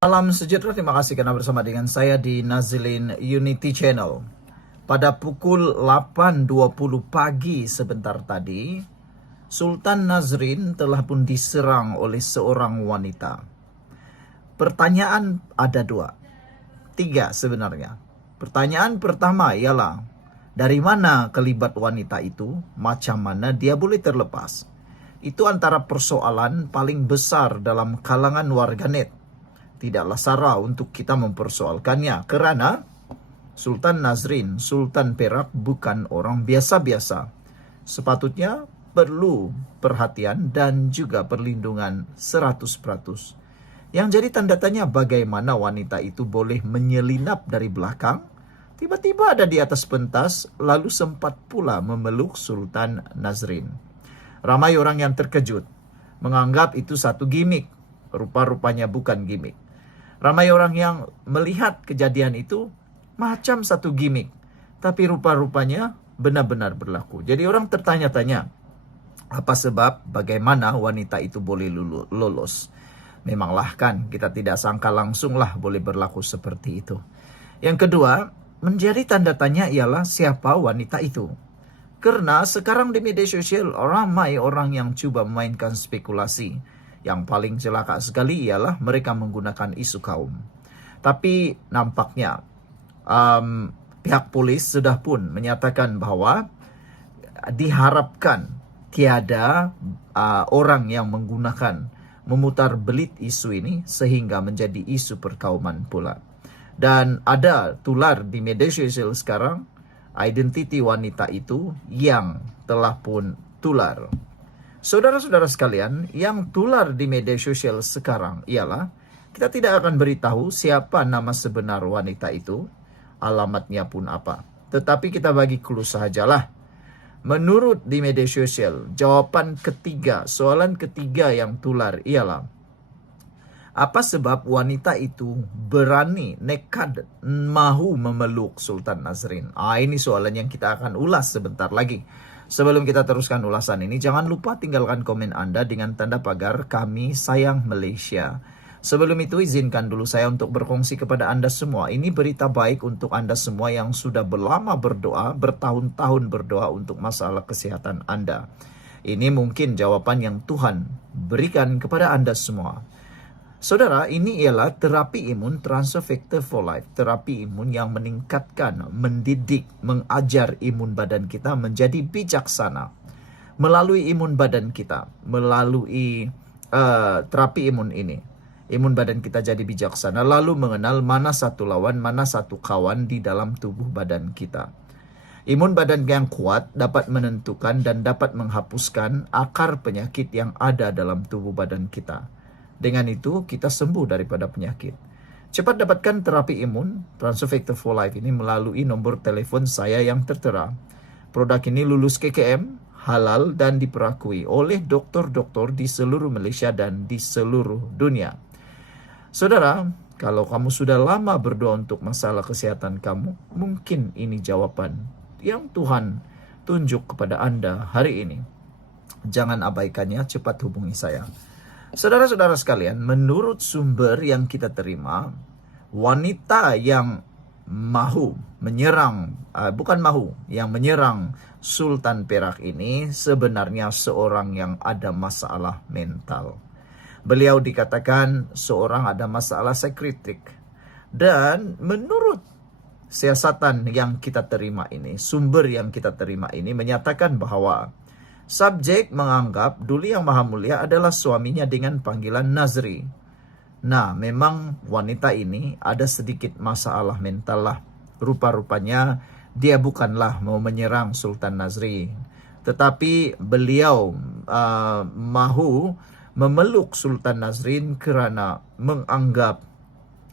Salam sejahtera, terima kasih karena bersama dengan saya di Nazilin Unity Channel. Pada pukul 8.20 pagi sebentar tadi, Sultan Nazrin telah pun diserang oleh seorang wanita. Pertanyaan ada tiga sebenarnya. Pertanyaan pertama ialah, dari mana kelibat wanita itu? Macam mana dia boleh terlepas? Itu antara persoalan paling besar dalam kalangan warganet. Tidaklah salah untuk kita mempersoalkannya, karena Sultan Nazrin, Sultan Perak bukan orang biasa-biasa. Sepatutnya perlu perhatian dan juga perlindungan 100%. Yang jadi tanda tanya, bagaimana wanita itu boleh menyelinap dari belakang, tiba-tiba ada di atas pentas, lalu sempat pula memeluk Sultan Nazrin. Ramai orang yang terkejut, menganggap itu satu gimik. Rupa-rupanya bukan gimik. Ramai orang yang melihat kejadian itu macam satu gimik, tapi rupa-rupanya benar-benar berlaku. Jadi orang tertanya-tanya, apa sebab, bagaimana wanita itu boleh lolos? Memanglah kan, kita tidak sangka langsunglah boleh berlaku seperti itu. Yang kedua, menjadi tanda tanya ialah siapa wanita itu. Karena sekarang di media sosial, ramai orang yang coba memainkan spekulasi. Yang paling celaka sekali ialah mereka menggunakan isu kaum. Tapi nampaknya pihak polis sudah pun menyatakan bahwa diharapkan tiada orang yang memutar belit isu ini sehingga menjadi isu perkauman pula. Dan ada tular di media sosial sekarang identiti wanita itu yang telah pun tular. Saudara-saudara sekalian, yang tular di media sosial sekarang ialah kita tidak akan beritahu siapa nama sebenar wanita itu, alamatnya pun apa. Tetapi kita bagi clue sahajalah. Menurut di media sosial, jawaban ketiga, soalan ketiga yang tular ialah, apa sebab wanita itu berani, nekat, mahu memeluk Sultan Nazrin? Ini soalan yang kita akan ulas sebentar lagi. Sebelum kita teruskan ulasan ini, jangan lupa tinggalkan komen Anda dengan tanda pagar "Kami Sayang Malaysia". Sebelum itu, izinkan dulu saya untuk berkongsi kepada Anda semua. Ini berita baik untuk Anda semua yang sudah berlama berdoa, bertahun-tahun berdoa untuk masalah kesehatan Anda. Ini mungkin jawaban yang Tuhan berikan kepada Anda semua. Saudara, ini ialah terapi imun Transfer Factor for Life. Terapi imun yang meningkatkan, mendidik, mengajar imun badan kita menjadi bijaksana. Melalui imun badan kita, melalui terapi imun ini, imun badan kita jadi bijaksana, lalu mengenal mana satu lawan, mana satu kawan di dalam tubuh badan kita. Imun badan yang kuat dapat menentukan dan dapat menghapuskan akar penyakit yang ada dalam tubuh badan kita. Dengan itu, kita sembuh daripada penyakit. Cepat dapatkan terapi imun Transfer Factor for Life ini melalui nomor telepon saya yang tertera. Produk ini lulus KKM, halal dan diperakui oleh doktor-doktor di seluruh Malaysia dan di seluruh dunia. Saudara, kalau kamu sudah lama berdoa untuk masalah kesehatan kamu, mungkin ini jawaban yang Tuhan tunjuk kepada Anda hari ini. Jangan abaikannya, cepat hubungi saya. Saudara-saudara sekalian, menurut sumber yang kita terima, wanita yang menyerang Sultan Perak ini sebenarnya seorang yang ada masalah mental. Beliau dikatakan seorang ada masalah psikritik. Dan menurut siasatan yang kita terima ini, sumber yang kita terima ini menyatakan bahwa subjek menganggap Duli Yang Maha Mulia adalah suaminya dengan panggilan Nazri. Nah, memang wanita ini ada sedikit masalah mental lah. Rupa-rupanya dia bukanlah mau menyerang Sultan Nazri, tetapi beliau mahu memeluk Sultan Nazrin kerana menganggap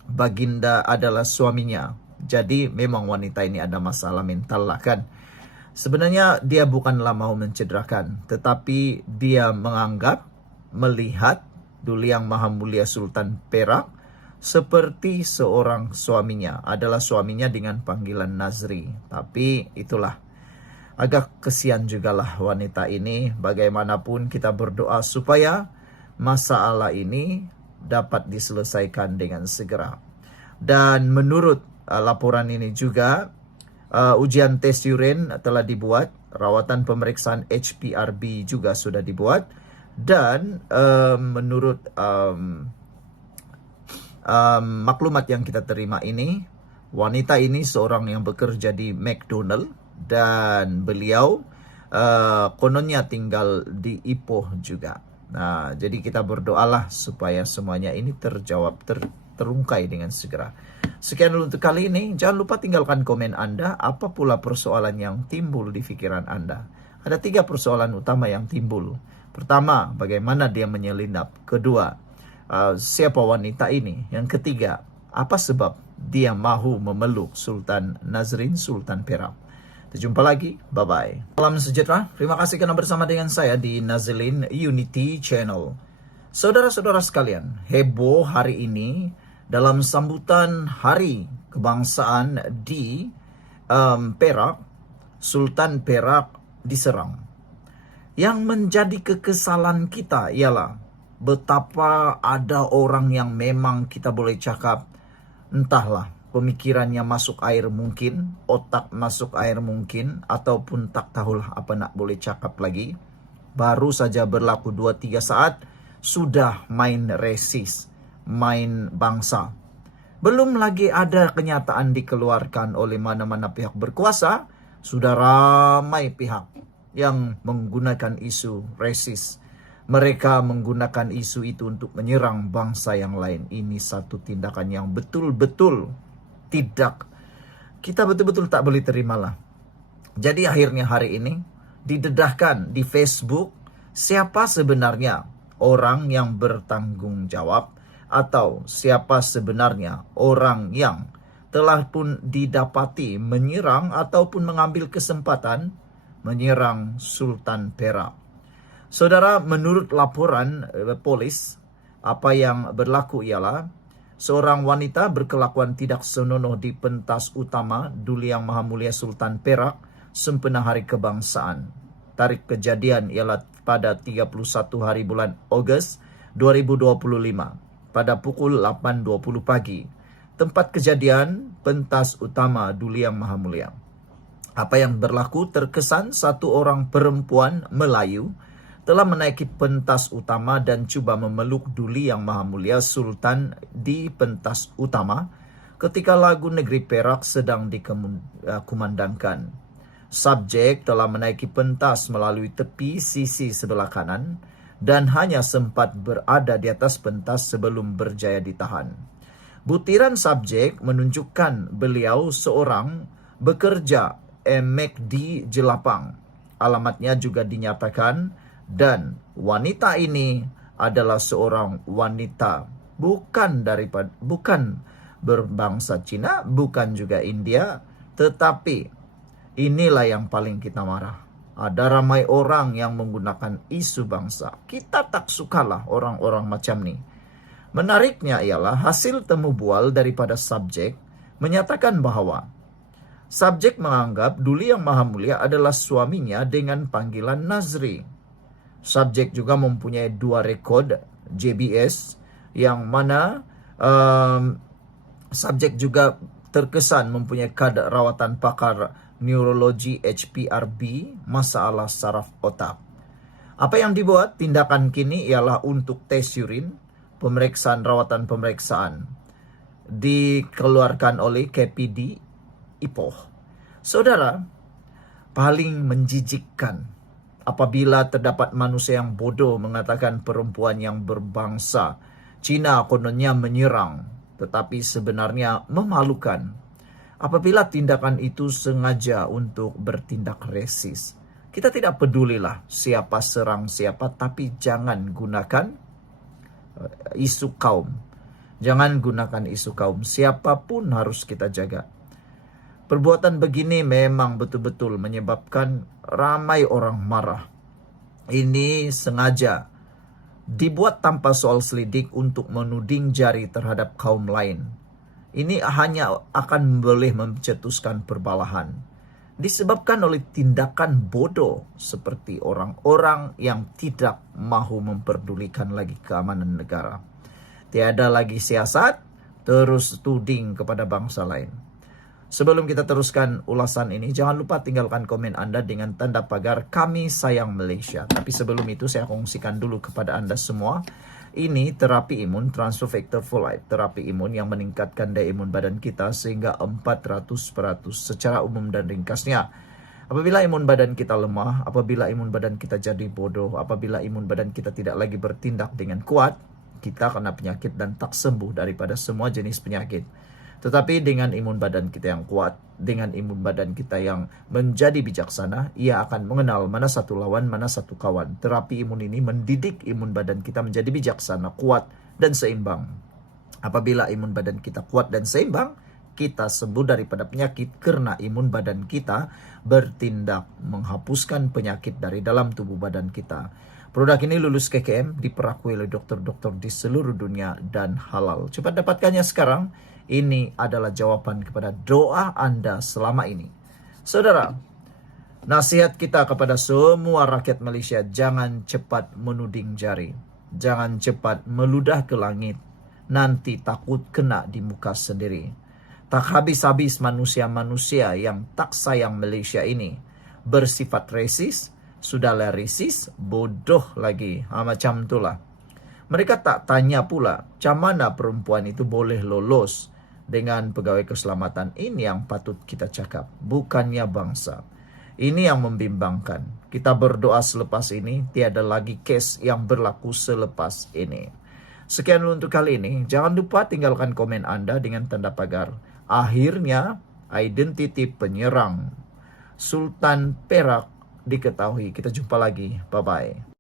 baginda adalah suaminya. Jadi memang wanita ini ada masalah mental lah kan. Sebenarnya dia bukanlah mau mencederakan, tetapi dia menganggap, melihat Duli Yang Maha Mulia Sultan Perak seperti seorang suaminya, adalah suaminya dengan panggilan Nazri. Tapi itulah, agak kesian jugalah wanita ini. Bagaimanapun kita berdoa supaya masalah ini dapat diselesaikan dengan segera. Dan menurut laporan ini juga, ujian tes urin telah dibuat, rawatan pemeriksaan HPRB juga sudah dibuat, dan menurut maklumat yang kita terima ini, wanita ini seorang yang bekerja di McDonald dan beliau kononnya tinggal di Ipoh juga. Nah, jadi kita berdoalah supaya semuanya ini terjawab, terungkai dengan segera. Sekian dulu untuk kali ini. Jangan lupa tinggalkan komen Anda. Apa pula persoalan yang timbul di pikiran Anda? Ada 3 persoalan utama yang timbul. Pertama, bagaimana dia menyelinap. Kedua, siapa wanita ini? Yang ketiga, apa sebab dia mahu memeluk Sultan Nazrin, Sultan Perak? Kita jumpa lagi. Bye-bye. Salam sejahtera. Terima kasih karena bersama dengan saya di Nazilin Unity Channel. Saudara-saudara sekalian, heboh hari ini dalam sambutan Hari Kebangsaan di Perak. Sultan Perak diserang. Yang menjadi kekesalan kita ialah betapa ada orang yang memang kita boleh cakap, entahlah, pemikirannya masuk air mungkin, otak masuk air mungkin, ataupun tak tahulah apa nak boleh cakap lagi. Baru saja berlaku 2-3 saat, sudah main resis, main bangsa. Belum lagi ada kenyataan dikeluarkan oleh mana-mana pihak berkuasa, sudah ramai pihak yang menggunakan isu resis. Mereka menggunakan isu itu untuk menyerang bangsa yang lain. Ini satu tindakan yang betul-betul tidak, kita betul-betul tak boleh terimalah. Jadi akhirnya hari ini didedahkan di Facebook siapa sebenarnya orang yang bertanggung jawab, atau siapa sebenarnya orang yang telah pun didapati menyerang ataupun mengambil kesempatan menyerang Sultan Perak. Saudara, menurut laporan polis, apa yang berlaku ialah seorang wanita berkelakuan tidak senonoh di pentas utama Duli Yang Maha Mulia Sultan Perak sempena Hari Kebangsaan. Tarikh kejadian ialah pada 31 hari bulan Ogos 2025 pada pukul 8.20 pagi. Tempat kejadian pentas utama Duli Yang Maha Mulia. Apa yang berlaku terkesan satu orang perempuan Melayu telah menaiki pentas utama dan cuba memeluk Duli Yang Maha Mulia Sultan di pentas utama ketika lagu Negeri Perak sedang dikumandangkan. Subjek telah menaiki pentas melalui tepi sisi sebelah kanan dan hanya sempat berada di atas pentas sebelum berjaya ditahan. Butiran subjek menunjukkan beliau seorang bekerja McD Jelapang. Alamatnya juga dinyatakan. Dan wanita ini adalah seorang wanita bukan berbangsa Cina, bukan juga India, tetapi inilah yang paling kita marah. Ada ramai orang yang menggunakan isu bangsa. Kita tak sukalah orang-orang macam ni. Menariknya ialah hasil temu bual daripada subjek menyatakan bahawa subjek menganggap Duli Yang Maha Mulia adalah suaminya dengan panggilan Nazri. Subjek juga mempunyai 2 rekod JBS yang mana subjek juga terkesan mempunyai kad rawatan pakar neurologi HPRB masalah saraf otak. Apa yang dibuat tindakan kini ialah untuk tes urin, pemeriksaan rawatan pemeriksaan dikeluarkan oleh KPD Ipoh. Saudara, paling menjijikkan apabila terdapat manusia yang bodoh mengatakan perempuan yang berbangsa Cina kononnya menyerang, tetapi sebenarnya memalukan. Apabila tindakan itu sengaja untuk bertindak resis. Kita tidak pedulilah siapa serang siapa, tapi jangan gunakan isu kaum. Jangan gunakan isu kaum. Siapapun harus kita jaga. Perbuatan begini memang betul-betul menyebabkan ramai orang marah. Ini sengaja dibuat tanpa soal selidik untuk menuding jari terhadap kaum lain. Ini hanya akan boleh mencetuskan perbalahan. Disebabkan oleh tindakan bodoh seperti orang-orang yang tidak mahu memperdulikan lagi keamanan negara. Tiada lagi siasat, terus tuding kepada bangsa lain. Sebelum kita teruskan ulasan ini, jangan lupa tinggalkan komen Anda dengan tanda pagar kami sayang Malaysia. Tapi sebelum itu saya kongsikan dulu kepada Anda semua. Ini terapi imun transfer factor folate, terapi imun yang meningkatkan daya imun badan kita sehingga 400% secara umum dan ringkasnya. Apabila imun badan kita lemah, apabila imun badan kita jadi bodoh, apabila imun badan kita tidak lagi bertindak dengan kuat, kita kena penyakit dan tak sembuh daripada semua jenis penyakit. Tetapi dengan imun badan kita yang kuat, dengan imun badan kita yang menjadi bijaksana, ia akan mengenal mana satu lawan, mana satu kawan. Terapi imun ini mendidik imun badan kita menjadi bijaksana, kuat, dan seimbang. Apabila imun badan kita kuat dan seimbang, kita sembuh daripada penyakit karena imun badan kita bertindak menghapuskan penyakit dari dalam tubuh badan kita. Produk ini lulus KKM, diperakui oleh dokter-dokter di seluruh dunia dan halal. Cepat dapatkannya sekarang. Ini adalah jawaban kepada doa Anda selama ini. Saudara, nasihat kita kepada semua rakyat Malaysia, jangan cepat menuding jari. Jangan cepat meludah ke langit. Nanti takut kena di muka sendiri. Tak habis-habis manusia-manusia yang tak sayang Malaysia ini bersifat resis. Sudahlah resis, bodoh lagi. Macam itulah. Mereka tak tanya pula, macam mana perempuan itu boleh lolos dengan pegawai keselamatan. Ini yang patut kita cakap, bukannya bangsa. Ini yang membimbangkan. Kita berdoa selepas ini, tiada lagi kes yang berlaku selepas ini. Sekian dulu untuk kali ini. Jangan lupa tinggalkan komen Anda dengan tanda pagar. Akhirnya, identiti penyerang Sultan Perak diketahui. Kita jumpa lagi. Bye-bye.